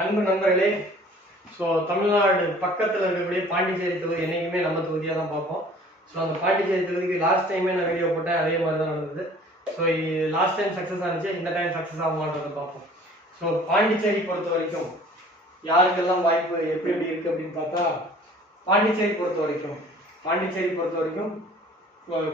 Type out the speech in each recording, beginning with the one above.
அன்பு நண்பர்களே, ஸோ தமிழ்நாடு பக்கத்தில் இருக்கக்கூடிய பாண்டிச்சேரி தொகுதி என்றைக்குமே நம்ம தொகுதியாக தான் பார்ப்போம். ஸோ அந்த பாண்டிச்சேரி தொகுதிக்கு லாஸ்ட் டைமே நான் வீடியோ போட்டேன், அதே மாதிரி தான் நடந்தது. ஸோ லாஸ்ட் டைம் சக்ஸஸ் ஆனிச்சு, இந்த டைம் சக்ஸஸ் ஆகுமான்றதை பார்ப்போம். ஸோ பாண்டிச்சேரி பொறுத்த வரைக்கும் யாருக்கெல்லாம் வாய்ப்பு எப்படி எப்படி இருக்குது அப்படின்னு பார்த்தா, பாண்டிச்சேரி பொறுத்த வரைக்கும்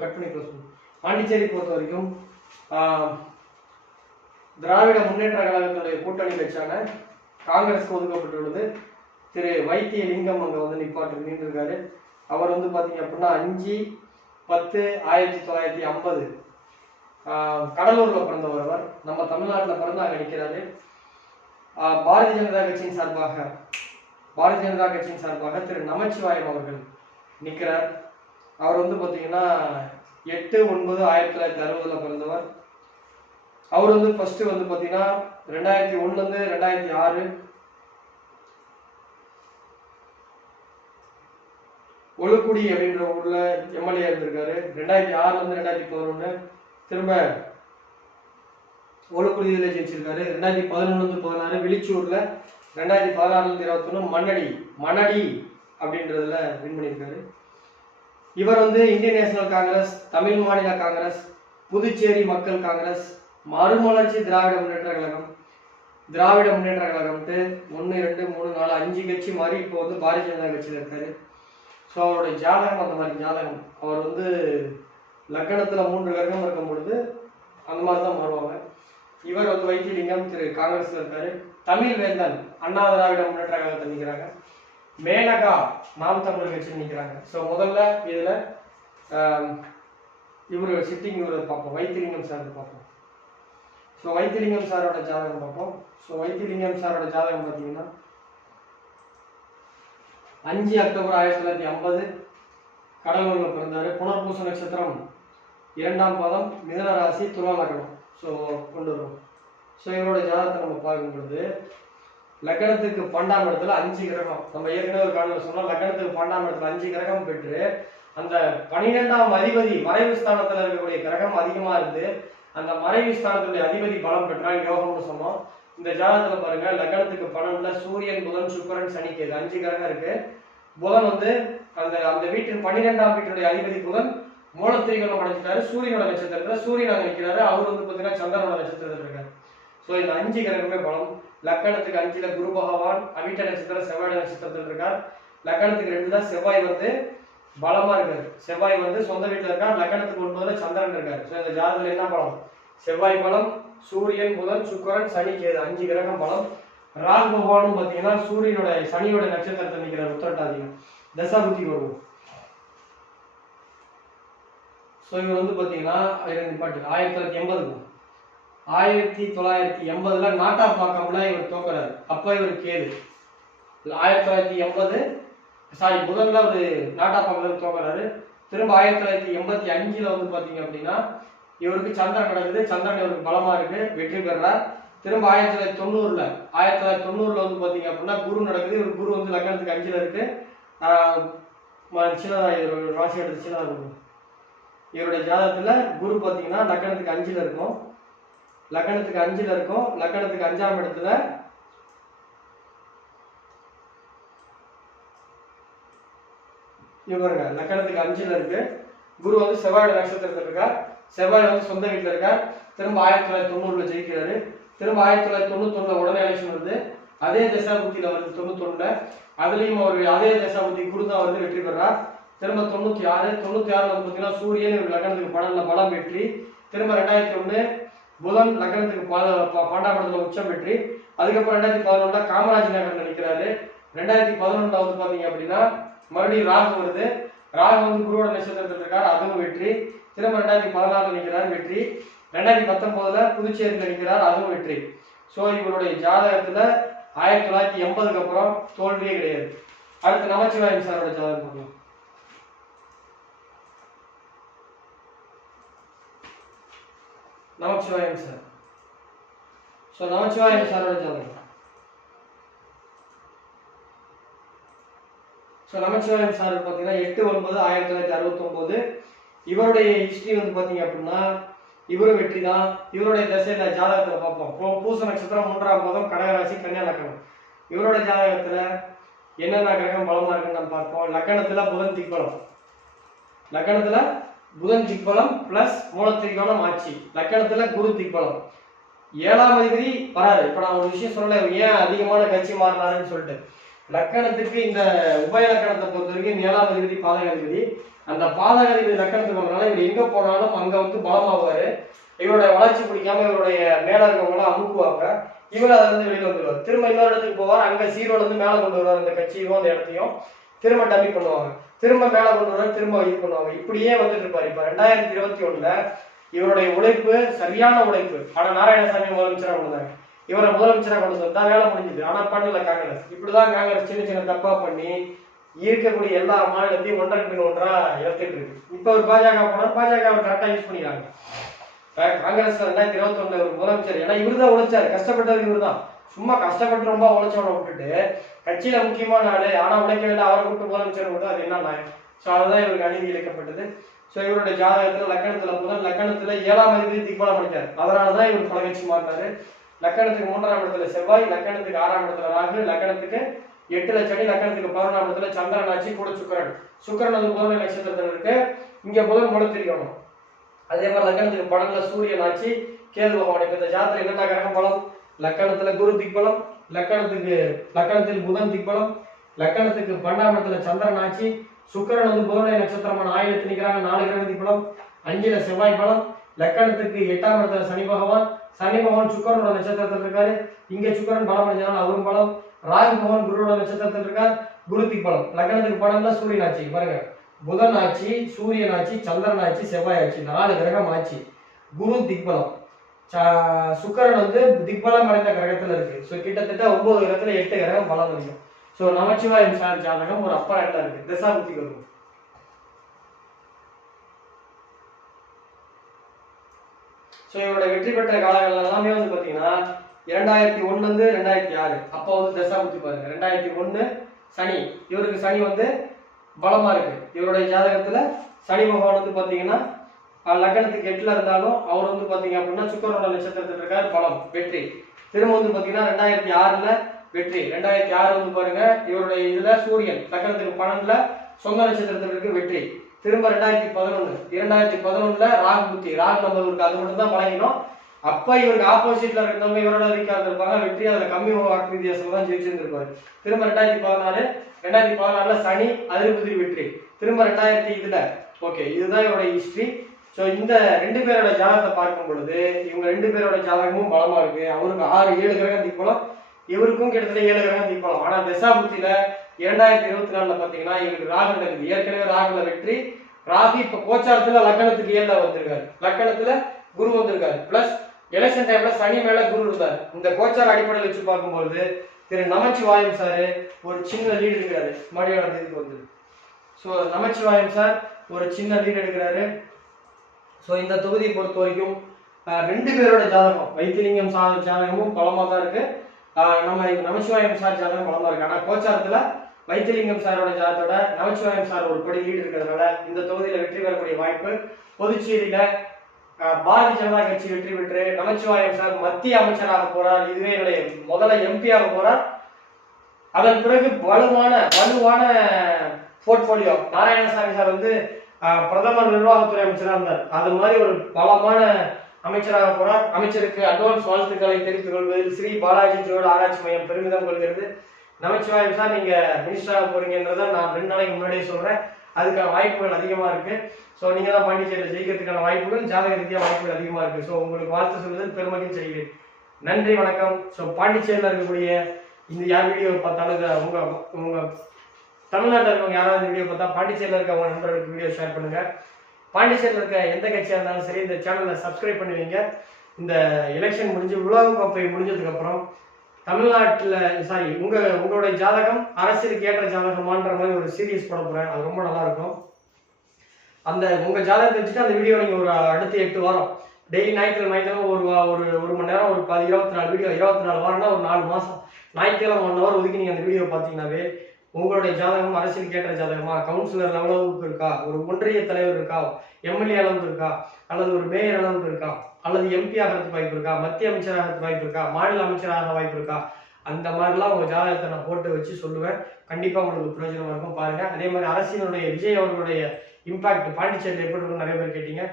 கட் பண்ணி க்ளோஸ் பண்ணும். பாண்டிச்சேரி பொறுத்த வரைக்கும் திராவிட முன்னேற்ற கழகத்தினுடைய கூட்டணி கட்சியான காங்கிரஸ்க்கு ஒதுக்கப்பட்டுள்ளது. திரு வைத்தியலிங்கம் அங்கே வந்து நின்றுருக்காரு. அவர் வந்து பார்த்தீங்க அப்படின்னா 5/10/1950 கடலூரில் பிறந்தவர். அவர் நம்ம தமிழ்நாட்டில் பிறந்து அங்கே நிற்கிறாரு. பாரதிய ஜனதா கட்சியின் சார்பாக திரு நமச்சிவாயம் அவர்கள் நிற்கிறார். அவர் வந்து பார்த்தீங்கன்னா 8/9/1960 பிறந்தவர். அவர் வந்து ஃபர்ஸ்ட் வந்து பார்த்தீங்கன்னா 2001 2006 ஒழுக்குடி அப்படின்ற ஊர்ல எம்எல்ஏ இருந்திருக்காரு. 2006 2011 திரும்ப ஒழுக்குடியில ஜெயிச்சிருக்காரு. 2011 16 விழிச்சூர்ல, 2016 21 மண்ணடி அப்படின்றதுல வின் பண்ணியிருக்காரு. இவர் வந்து இந்தியன் நேஷனல் காங்கிரஸ், தமிழ் மாநில காங்கிரஸ், புதுச்சேரி மக்கள் காங்கிரஸ், மறுமலர்ச்சி திராவிட முன்னேற்ற கழகம் 1 2 3 4 5 கட்சி மாதிரி இப்போ வந்து பாரதிய ஜனதா கட்சியில் இருக்காரு. ஸோ அவருடைய ஜாதகம் அந்த மாதிரி ஜாதகம். அவர் வந்து லக்கணத்தில் 3 கிரகம் இருக்கும் பொழுது அந்த மாதிரி தான் மாறுவாங்க. இவர் வந்து வைத்தியலிங்கம் திரு காங்கிரஸ்ல இருக்காரு. தமிழ் வேந்தன் அண்ணா திராவிட முன்னேற்ற கழகத்தை நிற்கிறாங்க. மேனகா நாம் தமிழர் கட்சி நிற்கிறாங்க. ஸோ முதல்ல இதில் இவர் சிட்டிங் இவரை பார்ப்போம், வைத்தியலிங்கம் சார் பார்ப்போம். ஸோ வைத்தியலிங்கம் சாரோட ஜாதகம் பார்ப்போம். ஸோ வைத்தியலிங்கம் சாரோட ஜாதகம் பார்த்தீங்கன்னா 5 அக்டோபர் 1950 கடலூரில் பிறந்தார். புனர்பூச நட்சத்திரம் 2ஆம் பாதம், மிதுன ராசி, துலா லக்னம். ஸோ கொண்டு வரும். ஸோ இவரோட ஜாதகத்தை நம்ம பார்க்கும் பொழுது லக்னத்துக்கு 12ஆம் இடத்துல 5 கிரகம். நம்ம ஏற்கனவே ஒரு காலையில் சொன்னோம், லக்னத்துக்கு 12ஆம் இடத்துல 5 கிரகம் பெற்று அந்த 12ஆம் அதிபதி மறைவு ஸ்தானத்தில் இருக்கக்கூடிய கிரகம் அதிகமாக இருந்து அந்த மறைவு ஸ்தானத்துடைய அதிபதி பலம் பெற்றால் யோகம்னு சொன்னோம். இந்த ஜாதகத்துல பாருங்க, லக்னத்துக்கு 12ல சூரியன், புதன், சுக்கிரன், சனி, கேது 5 கிரகம் இருக்கு. புதன் வந்து அந்த வீட்டின் 12ஆம் வீட்டுடைய அதிபதி புதன் மூலத்திரிகோணம் அடைஞ்சிட்டாரு. சூரியனோட நட்சத்திரத்துல சூரியன் அங்க நிற்கிறாரு. அவர் வந்து பாத்தீங்கன்னா சந்திரனோட நட்சத்திரத்துல இருக்காரு. ஸோ இந்த 5 கிரகமே பலம். லக்கணத்துக்கு 5ல குரு பகவான் அவிட்ட நட்சத்திரம் செவ்வாய் நட்சத்திரத்தில் இருக்கார். லக்கணத்துக்கு 2ல செவ்வாய் வந்து பலமா இருக்காரு. செவ்வாய் வந்து சொந்த வீட்டுல இருக்கார். லக்கணத்துக்கு 9ல சந்திரன் இருக்காரு. ஸோ இந்த ஜாதகத்துல என்ன பலம்? செவ்வாய் பலம், சூரியன், புதன், சுக்கிரன், சனி, கேது 5 கிரகம் பலம். ராகு பகவானும் பாத்தீங்கன்னா சூரியனோட சனியோட நட்சத்திரத்தை நிற்கிறார். உத்திரட்டாதிகம் தசாபுத்தி வருவோம். ஸோ இவர் வந்து பாத்தீங்கன்னா 1980 நாட்டாப்பாக்கம்ல இவர் தோக்குறாரு. அப்ப இவர் கேது. 1980 புதன்ல ஒரு நாட்டாப்பாக்கத்துல தோக்குறாரு. திரும்ப 1985 வந்து பாத்தீங்க அப்படின்னா இவருக்கு சந்திரன் நடக்குது. சந்திரன் இவருக்கு பலமா இருக்கு, வெற்றி பெறார். திரும்ப 1990 வந்து பாத்தீங்க அப்படின்னா குரு நடக்குது. இவர் குரு வந்து லக்னத்துக்கு 5ல இருக்கு. சின்னதா இவர் ராசி எடுத்து சின்னதா இருக்கும். இவருடைய ஜாதகத்துல குரு பாத்தீங்கன்னா லக்னத்துக்கு 5ல இருக்கும். லக்னத்துக்கு 5ஆம் இடத்துல இவருங்க லக்னத்துக்கு 5ல இருக்கு. குரு வந்து செவ்வாயோட நட்சத்திரத்தில் இருக்கார். செவ்வாய் வந்து சொந்த வீட்டுல இருக்கார். திரும்ப 1990 ஜெயிக்கிறாரு. திரும்ப 1991 உடனே எலெக்ஷன் வருது. அதே தசாபுத்தியில வருது 91. அதுலயும் ஒரு அதே தசாபுத்தி குரு தான் வந்து வெற்றி பெறார். திரும்ப 96 வந்து பாத்தீங்கன்னா சூரியன் லக்னத்துக்கு 12ல பலம் வெற்றி. திரும்ப 2001 புதன் லக்னத்துக்கு 12ஆம் இடத்துல உச்சம் வெற்றி. அதுக்கப்புறம் 2011 காமராஜ் நகர்ல நிற்கிறாரு. 2011 வந்து பாத்தீங்க அப்படின்னா மறுபடியும் ராகு வருது. ராகு வந்து குருவோட நட்சத்திரத்தில் இருக்கார், அதுவும் வெற்றி. திரும்ப 2016 நிற்கிறார், வெற்றி. 2019 புதுச்சேரியில் நிற்கிறார், அதுவும் வெற்றி. ஸோ இவருடைய ஜாதகத்துல 1980 அப்புறம் தோல்வியே கிடையாது. அடுத்து நமச்சிவாயம் சாரோட ஜாதகம் பார்க்கலாம். நமச்சிவாயம் சார். ஸோ நமச்சிவாயம் சாரோட ஜாதகம். ஸோ நமச்சிவாயம் சார் பார்த்தீங்கன்னா 8/9/1969. இவருடைய ஹிஸ்டரி வந்து பார்த்தீங்க அப்படின்னா இவரும் வெற்றி தான். இவருடைய தசையில ஜாதகத்தில் பார்ப்போம். பூச நட்சத்திரம் 3ஆம் பாதம், கடகராசி, கன்னியா லக்னம். இவரோட ஜாதகத்துல என்னென்ன கிரகம் பலமா இருக்குன்னு நம்ம பார்ப்போம். லக்னத்துல புதன் திக்பலம், லக்னத்துல புதன் திக்பலம் பிளஸ் மூலத்திரிகோணம் ஆட்சி, லக்னத்துல குரு திக்பலம், 7ஆம் அதிபதி வராரு. இப்ப நான் ஒரு விஷயம் சொல்ல, ஏன் அதிகமான கட்சி மாறினாருன்னு சொல்லிட்டு, லக்கணத்துக்கு இந்த உபய லக்கணத்தை பொறுத்த வரைக்கும் 7ஆம் அதிபதி பாதகாதிபதி. அந்த பாதகாதிபதி லக்கணத்துக்கு வந்தனால இவர் எங்க போனாலும் அங்க வந்து பலமாவாரு. இவருடைய வளர்ச்சி பிடிக்காம இவருடைய மேல இருக்கவங்களாம் அமுக்குவாங்க. இவர் அதுல இருந்து வெளியில வந்துடுவார். திரும்ப இன்னொரு இடத்துக்கு போவார். அங்க சீரோல இருந்து மேல கொண்டு வருவார். அந்த கட்சியும் அந்த இடத்தையும் திரும்ப டம்மி பண்ணுவாங்க. திரும்ப மேல கொண்டு வருவார். திரும்ப இது பண்ணுவாங்க. இப்படியே வந்துட்டு இருப்பாரு. இப்ப 2021ல இவருடைய உழைப்பு சரியான உழைப்பு. ஆனா நாராயணசாமி முதலமைச்சரா கொண்டாங்க. இவரை முதலமைச்சரா கொண்டு வந்தா வேலை முடிஞ்சது. ஆனா பண்ணல காங்கிரஸ். இப்படிதான் காங்கிரஸ் சின்ன சின்ன தப்பா பண்ணி இருக்கக்கூடிய எல்லா மாநிலத்தையும் ஒன்றன் ஒன்றா இழந்துட்டு இருக்கு. இப்ப ஒரு பாஜக போனார். பாஜக கரெக்டா யூஸ் பண்ணிக்கிறாங்க. காங்கிரஸ் 2021 ஒரு முதலமைச்சர். ஏன்னா இவரு தான் உழைச்சாரு. கஷ்டப்பட்டது இவரு தான். சும்மா கஷ்டப்பட்டு ரொம்ப உழைச்சவனை விட்டுட்டு கட்சியில முக்கியமான ஆளு ஆனா உழைக்கவே இல்லை, அவரை கூப்பிட்டு முதலமைச்சர் விட்டு அது என்ன நியாயம்? ஸோ அதுதான் இவருக்கு அநீதி இழைக்கப்பட்டது. ஸோ இவருடைய ஜாதகத்துல லக்கணத்துல புதன், லக்கணத்துல 7ஆம் அதிபதி திக்பலம் பண்ணிட்டார். அதனாலதான் இவர் பல கட்சி மாறினாரு. லக்கணத்துக்கு 3ஆம் இடத்துல செவ்வாய், லக்கணத்துக்கு 6ஆம் இடத்துல ராகு, லக்கணத்துக்கு 8ல சனி, லக்கணத்துக்கு 11ஆம் இடத்துல சந்திரன் ஆட்சி கூட சுக்கிரன். சுக்கிரன் வந்து புதன் நட்சத்திரத்துல இருக்கு. இங்க புதன் மூலத்திரிகோணம். அதே மாதிரி லக்கணத்துக்கு 12ல சூரியன் ஆட்சி, கேது பகவான். இப்ப இந்த ஜாதகத்துல என்னென்ன கிரகம் பலம்? லக்கணத்துல குரு திக்பலம், லக்கணத்தில் புதன் திக்பலம், லக்கணத்துக்கு 12ஆம் இடத்துல சந்திரன் ஆட்சி, சுக்கிரன் வந்து புதனுடைய நட்சத்திரமான ஆயிலத்து நிற்கிறாங்க. 4 கிரக திக்பலம், 5ல செவ்வாய் பலம், லக்கணத்துக்கு 8ஆம் இடத்துல சனி பகவான். சனி பகவான் சுக்கிரனோட நட்சத்திரத்தில் இருக்காரு. இங்க சுக்கிரன் பலம் அடைஞ்சனால அவரும் பலம். ராகு பகவான் குருவோட நட்சத்திரத்தில் இருக்கார். குரு திக்பலம். லக்கணத்துக்கு 12ல சூரியன் ஆட்சி. பாருங்க, புதன் ஆட்சி, சூரியன் ஆட்சி, சந்திரன் ஆட்சி, செவ்வாய் ஆட்சி, 4 கிரகம் ஆட்சி. குரு திக்பலம். சுக்கிரன் வந்து திக்பலம் அடைந்த கிரகத்துல இருக்கு. ஸோ கிட்டத்தட்ட 9 கிரகத்துல 8 கிரகம் பலம் இருக்கும். ஸோ நமச்சிவாயம் சார் ஜாதகம் ஒரு அப்பா இடத்துல இருக்கு. திசா புத்தி வரும். ஸோ இவரோட வெற்றி பெற்ற காலங்கள் எல்லாமே வந்து பாத்தீங்கன்னா 2001 இருந்து 2006 அப்போ வந்து திசா புத்தி பாருங்க. 2001 சனி, இவருக்கு சனி வந்து பலமா இருக்கு. இவருடைய ஜாதகத்துல சனி பகவான் வந்து பாத்தீங்கன்னா லக்னத்துக்கு 8ல இருந்தாலும் அவர் வந்து பாத்தீங்க அப்படின்னா சுக்கிரனோட நட்சத்திரத்தில் இருக்காரு, பலம் வெற்றி. திரும்ப வந்து பாத்தீங்கன்னா 2006ல வெற்றி. 2006 வந்து பாருங்க இவருடைய இதுல சூரியன் லக்னத்துக்கு 12ல சொந்த நட்சத்திரத்தில் இருக்கு, வெற்றி. திரும்ப 2011ல ராகு புத்தி. ராகு நம்ம இவருக்கு அது மட்டும் தான் பழகினோம். அப்ப இவருக்கு ஆப்போசிட்ல இருந்தவங்க இவரோட வீக்காக இருப்பாங்க, வெற்றி. அதுல கம்மி வாக்கு வித்தியாசம் தான் ஜெயிச்சிருந்திருப்பாரு. திரும்ப 2016ல சனி அதிபதி வெற்றி. திரும்ப 2000 ஓகே, இதுதான் இவரோட ஹிஸ்டரி. ஸோ இந்த 2 பேரோட ஜாதகத்தை பார்க்கும் பொழுது இவங்க 2 பேரோட ஜாதகமும் பலமா இருக்கு. அவருக்கு 6-7 கிரகம் திக்பலம், இவருக்கும் கிட்டத்தட்ட 7 கிரகம் திக்பலம். ஆனா திசா புத்தியில 2024ல பாத்தீங்கன்னா இவருக்கு ராகு நடக்குது. ஏற்கனவே ராகுல வெற்றி. ராகு இப்ப கோச்சாரத்துல லக்கணத்துக்கு 7ல வந்திருக்காரு, லக்கணத்துல குரு வந்திருக்காரு. பிளஸ் எலெக்ஷன் டைம்ல சனி மேல குரு இருந்தாரு. இந்த கோச்சார அடிப்படையில் வச்சு பார்க்கும்போது திரு நமச்சிவாயம் சார் ஒரு சின்ன லீடு எடுக்கிறாரு. மறுபடியும் இதுக்கு வந்து ஸோ நமச்சிவாயம் சார் ஒரு சின்ன லீடு எடுக்கிறாரு. ஸோ இந்த தொகுதியை பொறுத்த வரைக்கும் 2 பேரோட ஜாதகம், வைத்திலிங்கம் சார் ஜாதகமும் பலமா தான் இருக்கு. நம்ம நமச்சிவாயம் சார் ஜாதகம் பலமா இருக்கு. ஆனா கோச்சாரத்துல வைத்திலிங்கம் சாரோட ஜாதகத்தோட நமச்சிவாயம் சார் ஒரு படி லீடு இருக்கிறதுனால இந்த தொகுதியில வெற்றி பெறக்கூடிய வாய்ப்பு. புதுச்சேரியில பாரதிய ஜனதா கட்சி வெற்றி பெற்று நமச்சிவாயம் சார் மத்திய அமைச்சராக போறார். இதுவே என்னுடைய முதல்ல எம்பியாக போறார். அதன் பிறகு வலுவான போர்ட்போலியோ. நாராயணசாமி சார் வந்து பிரதமர் நிர்வாகத்துறை அமைச்சராக இருந்தார். அது மாதிரி ஒரு பலமான அமைச்சராக போறார். அமைச்சருக்கு அட்வான்ஸ் வாழ்த்துக்களை தெரிவித்துக் கொள்வதில் ஸ்ரீ பாலாஜி ஜோட ஆராய்ச்சி மையம் பெருமிதம் கொள்கிறது. நமச்சிவாயம் சார் நீங்க மினிஸ்டராக போறீங்கன்றத நான் 2 நாளைக்கு முன்னாடியே சொல்றேன். அதுக்கான வாய்ப்புகள் அதிகமா இருக்கு. ஸோ நீங்க தான் பாண்டிச்சேரியில் ஜெயிக்கிறதுக்கான வாய்ப்புகள், ஜாதக ரீதியாக வாய்ப்புகள் அதிகமா இருக்கு. ஸோ உங்களுக்கு வாழ்த்து சொல்வதில் பெருமகிழ்ச்சி செய்கிறேன். நன்றி, வணக்கம். ஸோ பாண்டிச்சேரியில் இருக்கக்கூடிய இந்த யார் வீடியோ பார்த்தாலும் உங்க தமிழ்நாட்டில் இருக்கவங்க யாராவது வீடியோ பார்த்தா பாண்டிச்சேரியில் இருக்க அவங்க நண்பர்களுக்கு வீடியோ ஷேர் பண்ணுங்க. பாண்டிச்சேரியில் இருக்க எந்த கட்சியாக இருந்தாலும் சரி இந்த சேனலை சப்ஸ்கிரைப் பண்ணுவீங்க. இந்த எலெக்ஷன் முடிஞ்சு உலக கோப்பை முடிஞ்சதுக்கு அப்புறம் தமிழ்நாட்டில் உங்களுடைய ஜாதகம் அரசியலுக்கு ஏற்ற ஜாதகமான்ற மாதிரி ஒரு சீரியஸ் போட போறேன். அது ரொம்ப நல்லா இருக்கும். அந்த உங்க ஜாதகத்தை வச்சுட்டு அந்த வீடியோ நீங்க ஒரு அடுத்த 8 வாரம் டெய்லி ஞாயிற்றுக்கிழமை ஒரு மணி நேரம் ஒரு 24 வீடியோ, 24 வாரம்னா ஒரு 4 மாசம் ஞாயிற்றுக்கிழமை 1 ஹவர் ஒதுக்கி நீங்க அந்த வீடியோ பார்த்தீங்கன்னாவே உங்களுடைய ஜாதகம் அரசியல் கேட்ட ஜாதகமா, கவுன்சிலர் அளவுக்கு இருக்கா, ஒரு ஒன்றிய தலைவர் இருக்கா, எம்எல்ஏ அளவுக்கு இருக்கா, அல்லது ஒரு மேயர் அளவுக்கு இருக்கா, அல்லது எம்பி ஆகிறதுக்கு வாய்ப்பு இருக்கா, மத்திய அமைச்சராகிறதுக்கு வாய்ப்பு இருக்கா, மாநில அமைச்சராக வாய்ப்பு இருக்கா, அந்த மாதிரிலாம் உங்கள் ஜாதகத்தை நான் போட்டு வச்சு சொல்லுவேன். கண்டிப்பாக உங்களுக்கு பிரயோஜனமாக இருக்கும் பாருங்கள். அதே மாதிரி அரசியலுடைய விஜய் அவர்களுடைய இம்பாக்ட் பாண்டிச்சேரியில் எப்படி இருக்கும்னு நிறைய பேர் கேட்டீங்க.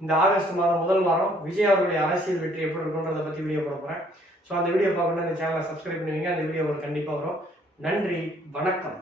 இந்த ஆகஸ்ட் மாதம் முதல் வாரம் விஜய் அவர்களுடைய அரசியல் வெற்றி எப்படி இருக்குன்றதை பற்றி வீடியோ போட போகிறேன். ஸோ அந்த வீடியோ பார்க்கணும்னா இந்த சேனலை சப்ஸ்கிரைப் பண்ணுவீங்க. அந்த வீடியோ உங்களுக்கு கண்டிப்பாக வரும். நன்றி, வணக்கம்.